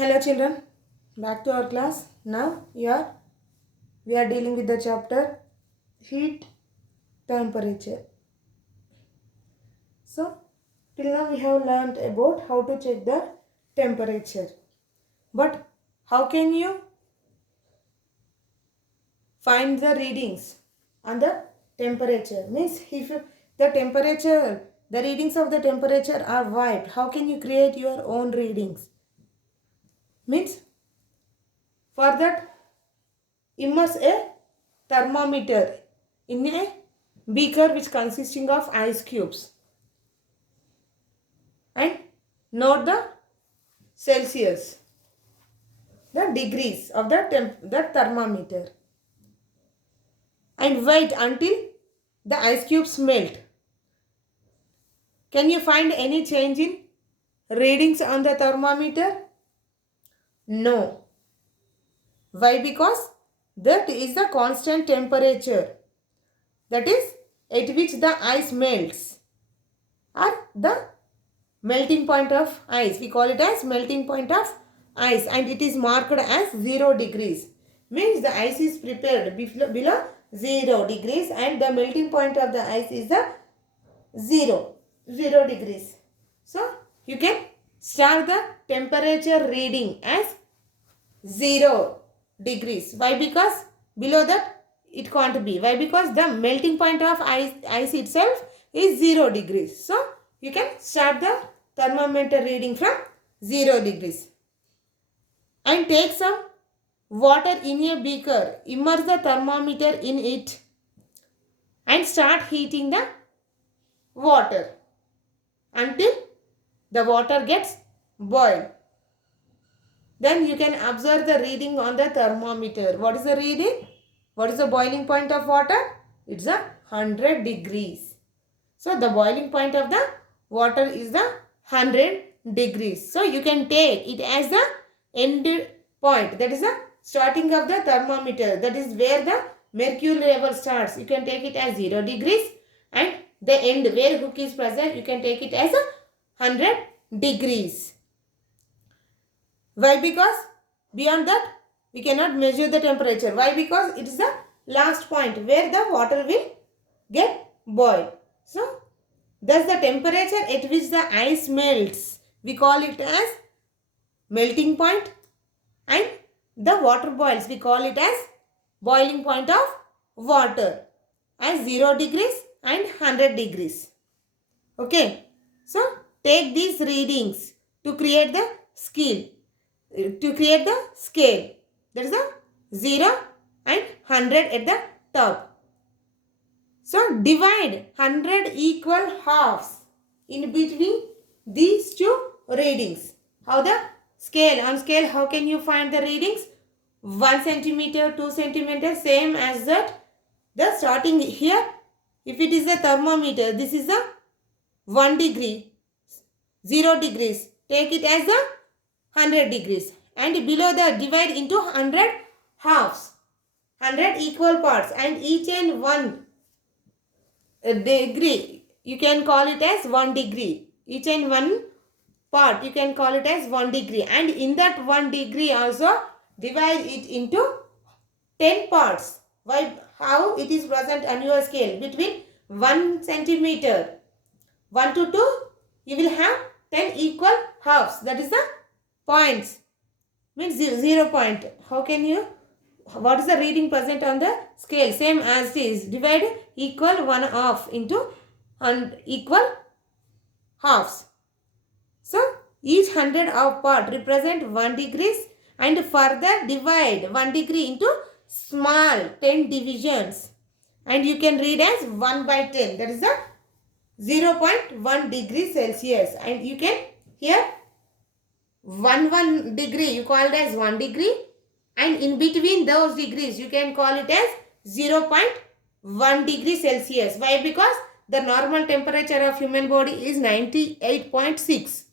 Hello children, back to our class. Now we are dealing with the chapter heat temperature. So till now we have learned about how to check the temperature. But how can you find the readings on the temperature? Means if the readings of the temperature are wiped, how can you create your own readings? Means for that immerse a thermometer in a beaker which consisting of ice cubes and note the Celsius, the degrees of the thermometer, and wait until the ice cubes melt. Can you find any change in readings on the thermometer? No. Why? Because that is the constant temperature, that is at which the ice melts, or the melting point of ice. We call it as melting point of ice, and it is marked as 0 degrees. Means the ice is prepared below 0 degrees and the melting point of the ice is the 0 degrees. So you can start the temperature reading as 0 degrees. Why? Because below that it can't be. Why? Because the melting point of ice itself is 0 degrees. So you can start the thermometer reading from 0 degrees. And take some water in a beaker. Immerse the thermometer in it and start heating the water until the water gets boiled. Then you can observe the reading on the thermometer. What is the reading? What is the boiling point of water? It's a 100 degrees. So the boiling point of the water is the 100 degrees. So you can take it as the end point. That is the starting of the thermometer. That is where the mercury level starts. You can take it as 0 degrees. And the end where hook is present, you can take it as a 100 degrees. Why? Because beyond that we cannot measure the temperature. Why? Because it is the last point where the water will get boiled. So thus the temperature at which the ice melts, we call it as melting point, and the water boils, we call it as boiling point of water, as 0 degrees and 100 degrees. Okay. So take these readings to create the scale. That is the 0 and 100 at the top. So divide 100 equal halves in between these two readings. How the scale? On scale, how can you find the readings? 1 centimeter, 2 centimeter, same as that. The starting here, if it is a thermometer, this is a 1 degree, 0 degrees. Take it as a 100 degrees. And below the divide into 100 halves, 100 equal parts, and each and one degree, you can call it as 1 degree. Each and one part, you can call it as 1 degree. And in that 1 degree also, divide it into 10 parts. Why? How it is present on your scale? Between 1 centimeter, 1 to 2, you will have 10 equal halves. That is the points. Means 0 point. How can you? What is the reading present on the scale? Same as it is. Divide equal 1 half into equal halves. So each 100 of part represent 1 degrees, and further divide 1 degree into small 10 divisions, and you can read as 1 by 10. That is the 0.1 degree Celsius. And you can here 1 degree you call it as 1 degree, and in between those degrees you can call it as 0.1 degree Celsius. Why? Because the normal temperature of human body is 98.6.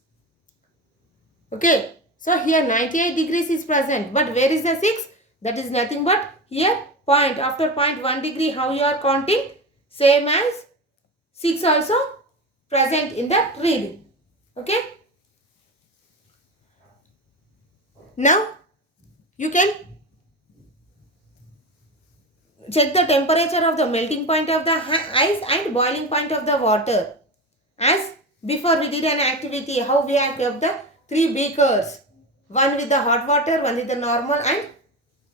Okay. So here 98 degrees is present. But where is the 6? That is nothing but here point. After point 1 degree, how you are counting? Same as 6 also present in the reading. Okay. Now you can check the temperature of the melting point of the ice and boiling point of the water. As before we did an activity, how we have kept the three beakers. One with the hot water, one with the normal and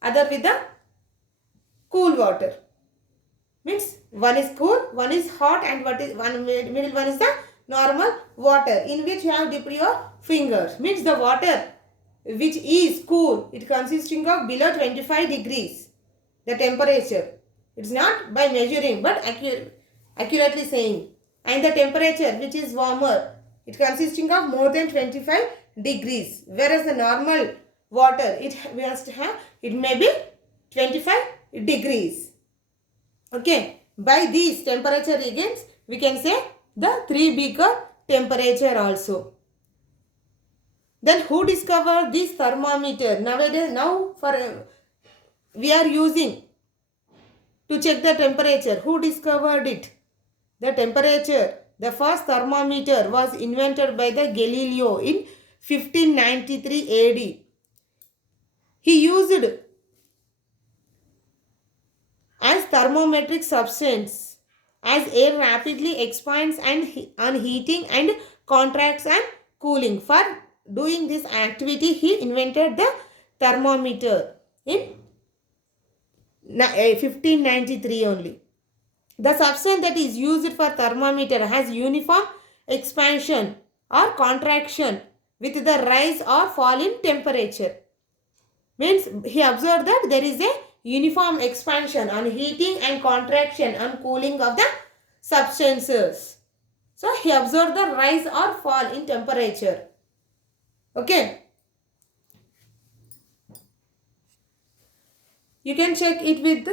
other with the cool water. Means one is cool, one is hot and middle one is the normal water in which you have dipped your fingers. Means the water which is cool, it consisting of below 25 degrees. The temperature. It's not by measuring but accurately saying. And the temperature which is warmer, it consisting of more than 25 degrees. Whereas the normal water, it may be 25 degrees. Okay. By these temperature readings, we can say the 3 beaker temperature also. Then who discovered this thermometer? Nowadays, we are using to check the temperature. Who discovered it? The temperature. The first thermometer was invented by the Galileo in 1593 AD. He used as thermometric substance as air rapidly expands and on heating and contracts and cooling. For doing this activity, he invented the thermometer in 1593 only. The substance that is used for thermometer has uniform expansion or contraction with the rise or fall in temperature. Means he observed that there is a uniform expansion on heating and contraction and cooling of the substances. So he observed the rise or fall in temperature. Okay. You can check it with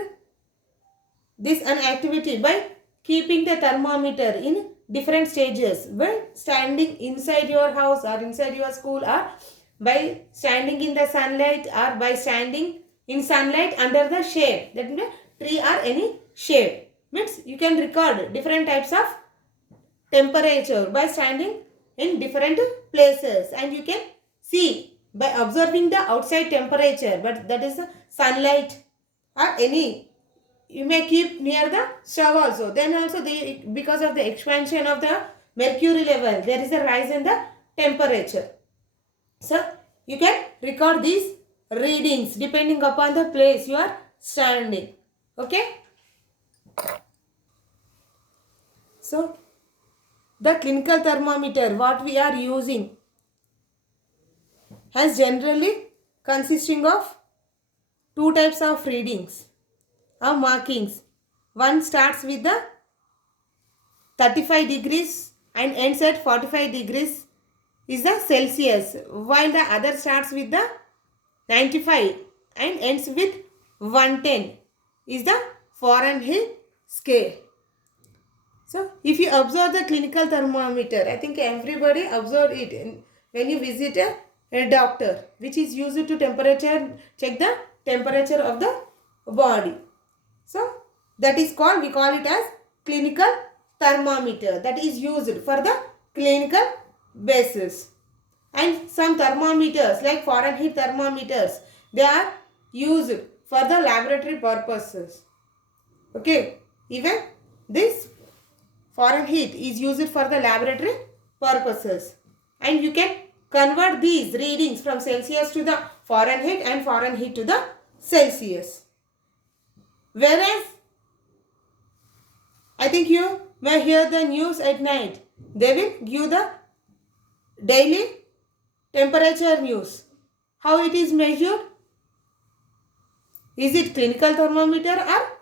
this an activity by keeping the thermometer in different stages when standing inside your house or inside your school, or by standing in the sunlight, or by standing in sunlight under the shade, that means tree or any shade. Means you can record different types of temperature by standing in different places, and you can see by observing the outside temperature, but that is sunlight or any. You may keep near the stove also. Then also because of the expansion of the mercury level, there is a rise in the temperature. So you can record these readings depending upon the place you are standing. Okay. So the clinical thermometer what we are using has generally consisting of two types of readings or markings. One starts with the 35 degrees and ends at 45 degrees is the Celsius, while the other starts with the 95 and ends with 110 is the Fahrenheit scale. So if you observe the clinical thermometer, I think everybody observed it when you visit a doctor, which is used to check the temperature of the body. So that is called, we call it as clinical thermometer, that is used for the clinical basis. And some thermometers like Fahrenheit thermometers, they are used for the laboratory purposes. Okay, even this Fahrenheit is used for the laboratory purposes. And you can convert these readings from Celsius to the Fahrenheit and Fahrenheit to the Celsius. Whereas, I think you may hear the news at night. They will give the daily temperature news. How it is measured? Is it clinical thermometer or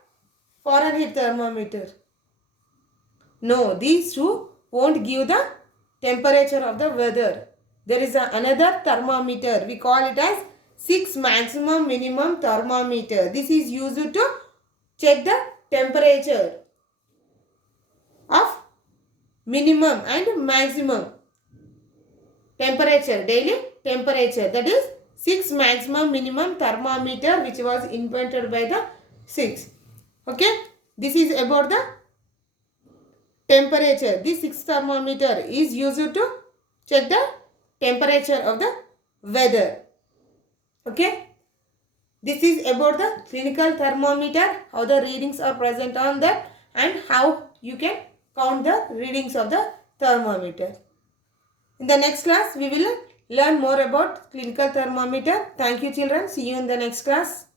Fahrenheit thermometer? No, these two won't give the temperature of the weather. There is another thermometer. We call it as 6 maximum minimum thermometer. This is used to check the temperature of minimum and maximum temperature, daily temperature. That is 6 maximum minimum thermometer, which was invented by the 6. Okay, this is about the temperature. This 6 thermometer is used to check the temperature of the weather. Okay. This is about the clinical thermometer, how the readings are present on that and how you can count the readings of the thermometer. In the next class, we will learn more about clinical thermometer. Thank you children. See you in the next class.